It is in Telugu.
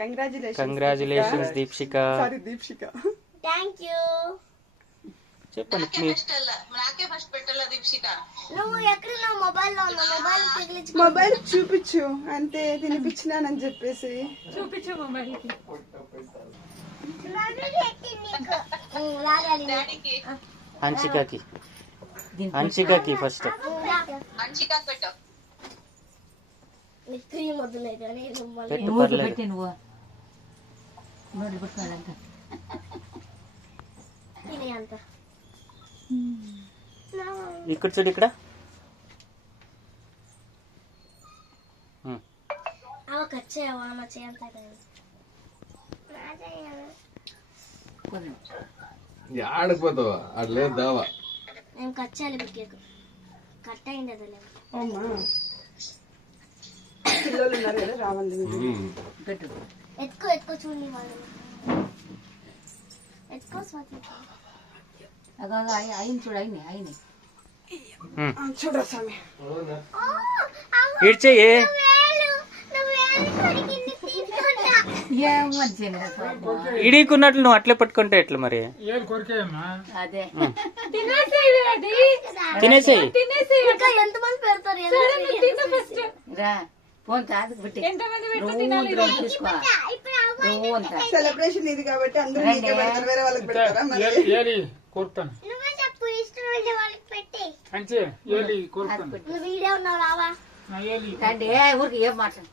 కంగ్రాచులేషన్స్ దీప్షిక. Thank you. చెప్పండి నాకే ఫస్ట్ పెట్టాలా దీప్షిక? నువ్వు ఎక్కడ మొబైల్లో మొబైల్ చూపించు అంతే, తినిపించినానని చెప్పేసి చూపించు మొబైల్ కి. హన్షికకి ఫస్ట్ పెట్టు. పెట్టు పర్లేదు. ఇక్కడ చూడు, ఇక్కడ ఆడిపోతావా అట్లే దావా మేము కచ్చాలి కట్ అయింది అది. పిల్లలు ఉన్నారు కదా, రావాలి. ఎత్తుకో చూడండి వాళ్ళు ఎత్తుకో స్వాతి. అయింది చూడు, అయింది చూడరా స్వామి. ఇడ్చేయి. ఇడీకున్నట్లు నువ్వు అట్లే పట్టుకుంటే ఎట్లా మరి? తినేసేయి. ఎంతమంది పెడతారు? సెలబ్రేషన్ ఇది కాబట్టి అందరూ నీకే పెడతారు, వేరే వాళ్ళకి పెడతారా? వీడియో ఉన్నావు రావా? ఊరికి ఏం మాట్లాడు.